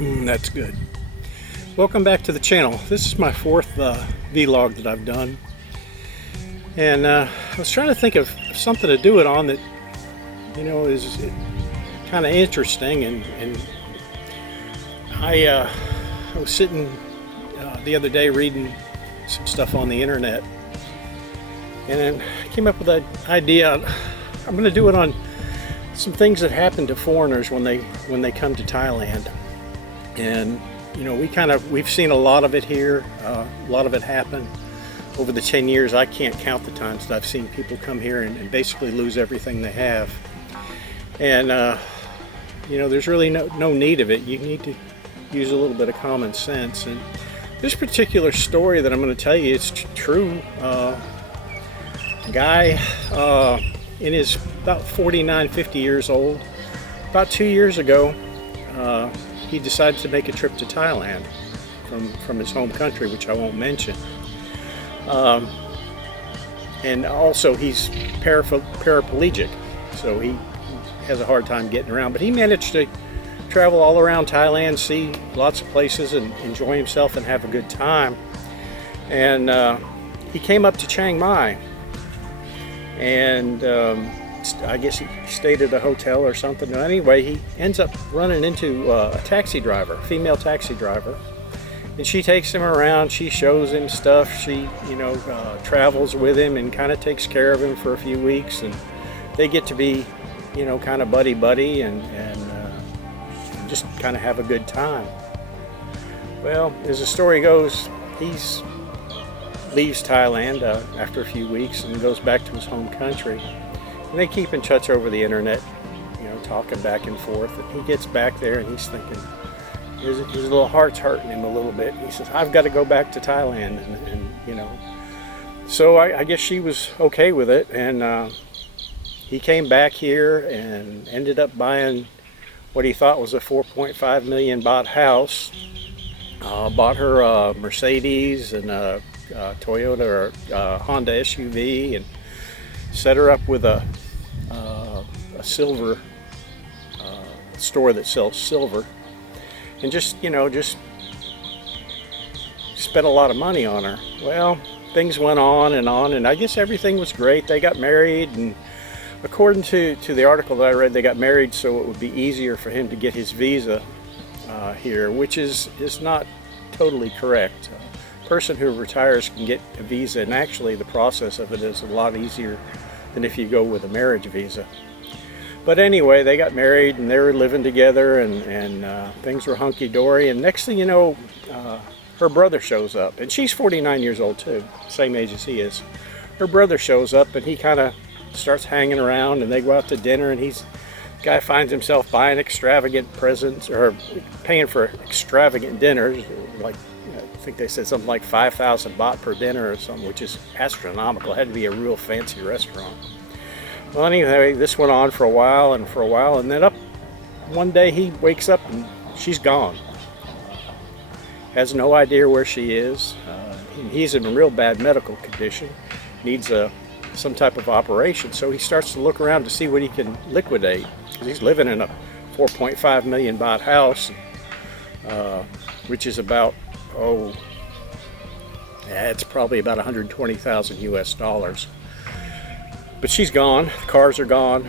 That's good. Welcome back to the channel. This is my fourth vlog that I've done, and I was trying to think of something to do it on that is kind of interesting. And I was sitting the other day reading some stuff on the internet, and then I came up with an idea. I'm going to do it on some things that happen to foreigners when they come to Thailand. And we've seen a lot of it here. A lot of it happen over the 10 years. I can't count the times that I've seen people come here and basically lose everything they have. And there's really no need of it. You need to use a little bit of common sense. And this particular story that I'm going to tell you, it's true. A guy in his about 49, 50 years old, about 2 years ago, he decided to make a trip to Thailand from his home country, which I won't mention. And also he's paraplegic, so he has a hard time getting around. But he managed to travel all around Thailand, see lots of places, and enjoy himself and have a good time. And he came up to Chiang Mai, and I guess he stayed at a hotel or something. Anyway, he ends up running into a taxi driver, a female taxi driver, and she takes him around. She shows him stuff. She, travels with him and kind of takes care of him for a few weeks, and they get to be, kind of buddy and just kind of have a good time. Well, as the story goes, he leaves Thailand after a few weeks and goes back to his home country. And they keep in touch over the internet, talking back and forth. And he gets back there and he's thinking, his little heart's hurting him a little bit. He says, I've got to go back to Thailand. So I guess she was okay with it. And he came back here and ended up buying what he thought was a 4.5 million baht house. Bought her a Mercedes and a Toyota or Honda SUV, and set her up with a silver store that sells silver, and just spent a lot of money on her. Well, things went on, and I guess everything was great. They got married, and according to the article that I read, they got married so it would be easier for him to get his visa here, which is not totally correct. A person who retires can get a visa, and actually the process of it is a lot easier than if you go with a marriage visa. But anyway, they got married and they were living together, and things were hunky-dory. And next thing you know, her brother shows up, and she's 49 years old too, same age as he is. Her brother shows up, and he kind of starts hanging around, and they go out to dinner, and the guy finds himself buying extravagant presents, or paying for extravagant dinners, like I think they said something like 5,000 baht per dinner or something, which is astronomical. It had to be a real fancy restaurant. Well, anyway, this went on for a while, and then one day he wakes up and she's gone. Has no idea where she is. He's in a real bad medical condition, needs some type of operation, so he starts to look around to see what he can liquidate, because he's living in a 4.5 million baht house, which is about, it's probably about 120,000 US dollars. But she's gone, the cars are gone.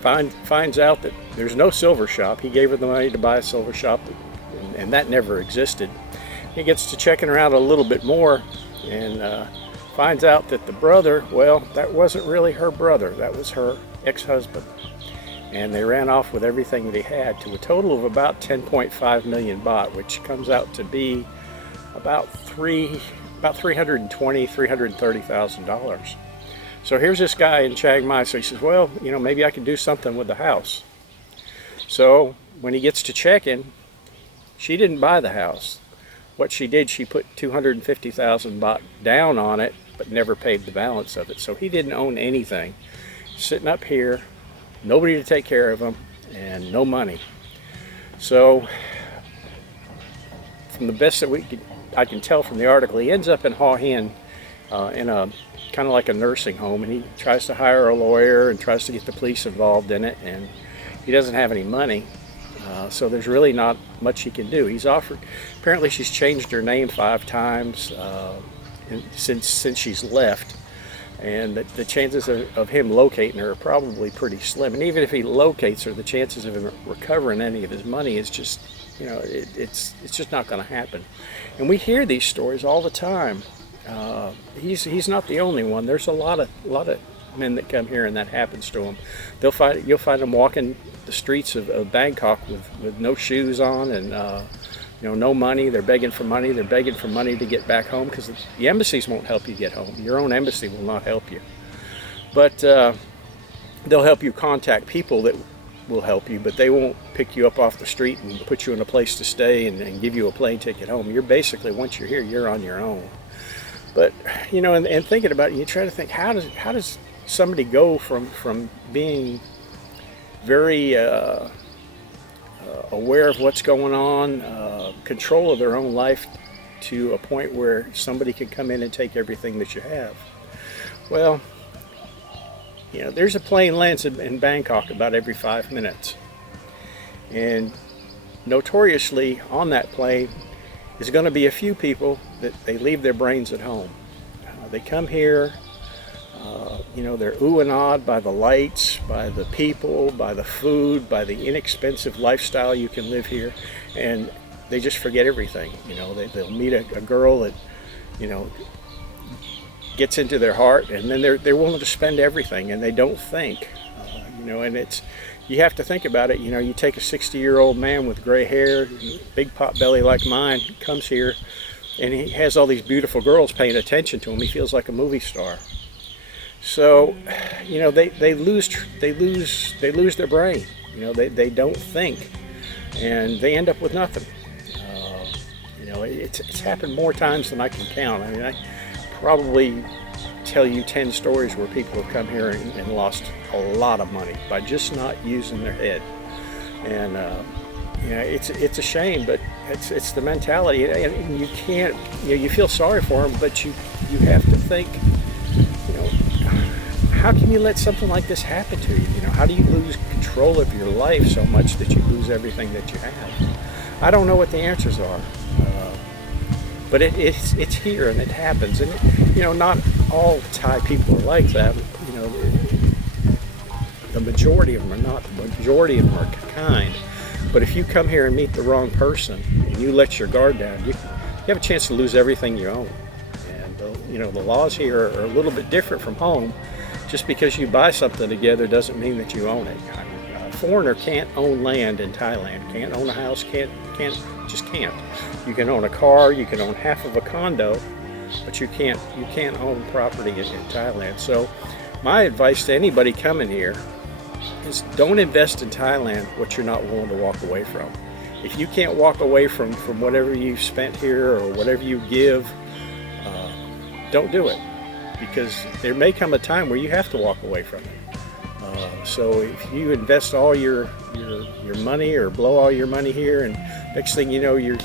Finds out that there's no silver shop. He gave her the money to buy a silver shop, and that never existed. He gets to checking around a little bit more, and finds out that the brother, well, that wasn't really her brother, that was her ex-husband. And they ran off with everything that he had, to a total of about 10.5 million baht, which comes out to be about $330,000. So here's this guy in Chiang Mai. So he says, well, maybe I can do something with the house. So when he gets to check-in, she didn't buy the house. What she did, she put 250,000 baht down on it, but never paid the balance of it. So he didn't own anything. Sitting up here, nobody to take care of him, and no money. So from the best that I can tell from the article, he ends up in Hua Hin, in a kind of like a nursing home, and he tries to hire a lawyer and tries to get the police involved in it, and he doesn't have any money. So there's really not much he can do. He's offered. Apparently, she's changed her name 5 times since she's left, and the chances of him locating her are probably pretty slim. And even if he locates her, the chances of him recovering any of his money is just, it's just not going to happen. And we hear these stories all the time. He's not the only one. There's a lot of men that come here and that happens to them. You'll find them walking the streets of Bangkok with no shoes on and no money. They're begging for money. They're begging for money to get back home because the embassies won't help you get home. Your own embassy will not help you. But they'll help you contact people that will help you, but they won't pick you up off the street and put you in a place to stay and give you a plane ticket home. You're basically, once you're here, you're on your own. But and thinking about it, you try to think, how does somebody go from being very aware of what's going on, control of their own life, to a point where somebody can come in and take everything that you have? Well, there's a plane lands in Bangkok about every 5 minutes, and notoriously on that plane is going to be a few people that they leave their brains at home. They come here, they're ooh and awed by the lights, by the people, by the food, by the inexpensive lifestyle you can live here, and they just forget everything. They'll meet a girl that, gets into their heart, and then they're willing to spend everything, and they don't think, and you have to think about it. You take a 60-year-old man with gray hair, big pot belly like mine, comes here, and he has all these beautiful girls paying attention to him. He feels like a movie star. So, they lose their brain. They don't think, and they end up with nothing. It's happened more times than I can count. I mean, I probably tell you 10 stories where people have come here and lost a lot of money by just not using their head. And it's a shame, but it's the mentality, and you can't, you feel sorry for them, but you have to think, how can you let something like this happen to you? How do you lose control of your life so much that you lose everything that you have? I don't know what the answers are, but it's here and it happens, and not all Thai people are like that. The majority of them are not. The majority of them are kind. But if you come here and meet the wrong person and you let your guard down, you have a chance to lose everything you own. And the laws here are a little bit different from home. Just because you buy something together doesn't mean that you own it. A foreigner can't own land in Thailand. Can't own a house. Just can't. You can own a car. You can own half of a condo, but you can't own property in Thailand. So my advice to anybody coming here is, don't invest in Thailand what you're not willing to walk away from. If you can't walk away from whatever you've spent here or whatever you give, don't do it, because there may come a time where you have to walk away from it. So if you invest all your money or blow all your money here, and next thing you know you're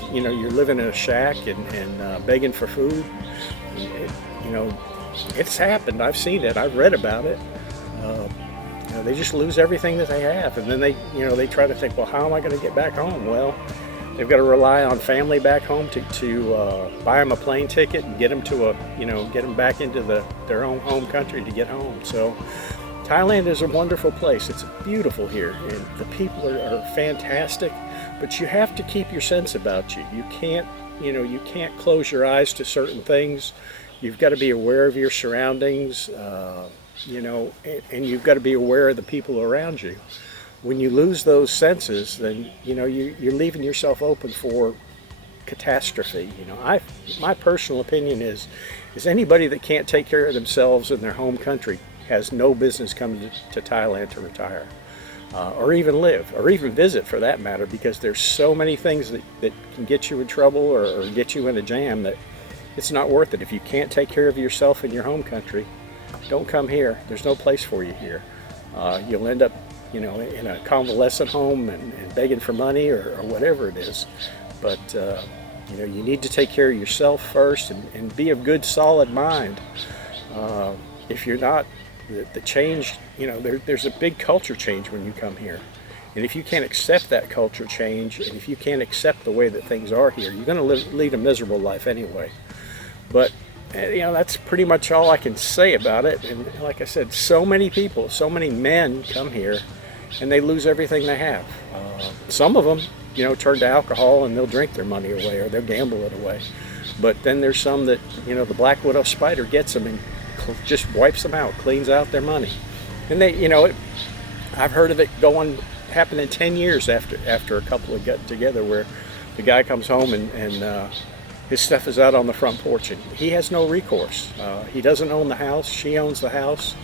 living in a shack and begging for food, it's happened. I've seen it. I've read about it. They just lose everything that they have, and then they try to think, well, how am I going to get back home? Well, they've got to rely on family back home to buy them a plane ticket and get them get them back into their own home country to get home. So Thailand is a wonderful place. It's beautiful here, and the people are fantastic. But you have to keep your sense about you. You can't close your eyes to certain things. You've got to be aware of your surroundings. And you've got to be aware of the people around you. When you lose those senses, then you're leaving yourself open for catastrophe. My personal opinion is anybody that can't take care of themselves in their home country has no business coming to Thailand to retire, or even live, or even visit for that matter, because there's so many things that can get you in trouble or get you in a jam that it's not worth it. If you can't take care of yourself in your home country, don't come here. There's no place for you here. You'll end up, in a convalescent home and begging for money or whatever it is. But, you need to take care of yourself first and be of good, solid mind. If you're not, the change, there's a big culture change when you come here. And if you can't accept that culture change, and if you can't accept the way that things are here, you're going to lead a miserable life anyway. But that's pretty much all I can say about it. And like I said, so many people, so many men come here and they lose everything they have. Some of them, turn to alcohol and they'll drink their money away or they'll gamble it away. But then there's some that, the black widow spider gets them and just wipes them out, cleans out their money. And they, I've heard of it happen in 10 years after a couple of get together where the guy comes home and his stuff is out on the front porch and he has no recourse. He doesn't own the house, she owns the house.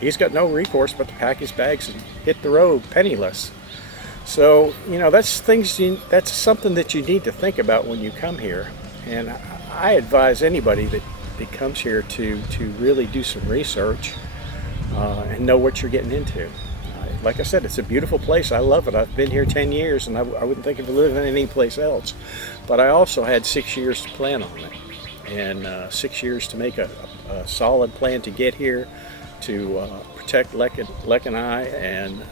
He's got no recourse but to pack his bags and hit the road penniless. So, that's something that you need to think about when you come here. And I advise anybody that comes here to really do some research and know what you're getting into. Like I said, it's a beautiful place. I love it. I've been here 10 years and I wouldn't think of living any place else. But I also had 6 years to plan on it. And 6 years to make a solid plan to get here, to protect Lek and I, and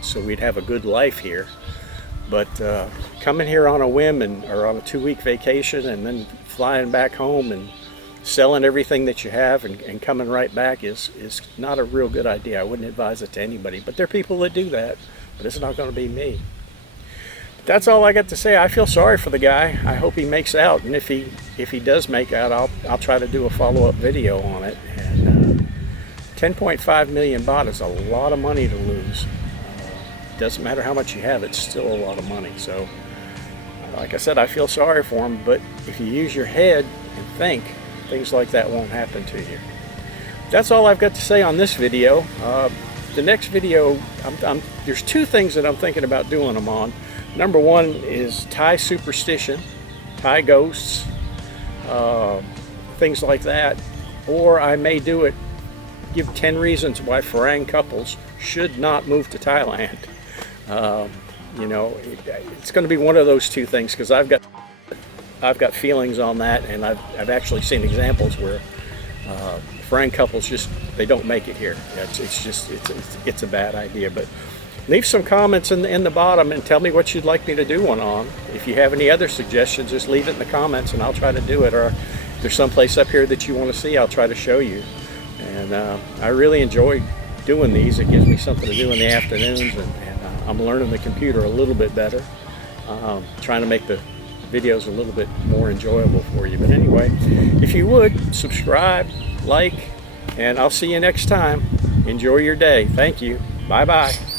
so we'd have a good life here. But coming here on a whim or on a 2-week vacation and then flying back home and selling everything that you have and coming right back is not a real good idea. I wouldn't advise it to anybody. But there are people that do that, but it's not going to be me. But that's all I got to say. I feel sorry for the guy. I hope he makes out, and if he does make out, I'll try to do a follow-up video on it. And 10.5 million baht is a lot of money to lose. Doesn't matter how much you have, it's still a lot of money. So like I said, I feel sorry for him, but if you use your head and think, things like that won't happen to you. That's all I've got to say on this video. The next video, there's 2 things that I'm thinking about doing them on. Number 1 is Thai superstition, Thai ghosts, things like that. Or I may do it, give 10 reasons why Farang couples should not move to Thailand. It's going to be one of those 2 things, because I've got feelings on that, and I've actually seen examples where Farang couples they don't make it here. It's a bad idea. But leave some comments in the bottom and tell me what you'd like me to do one on. If you have any other suggestions, just leave it in the comments and I'll try to do it. Or if there's someplace up here that you want to see, I'll try to show you. And I really enjoy doing these. It gives me something to do in the afternoons, and I'm learning the computer a little bit better, trying to make the videos a little bit more enjoyable for you. But anyway, if you would, subscribe, like, and I'll see you next time. Enjoy your day. Thank you. Bye-bye.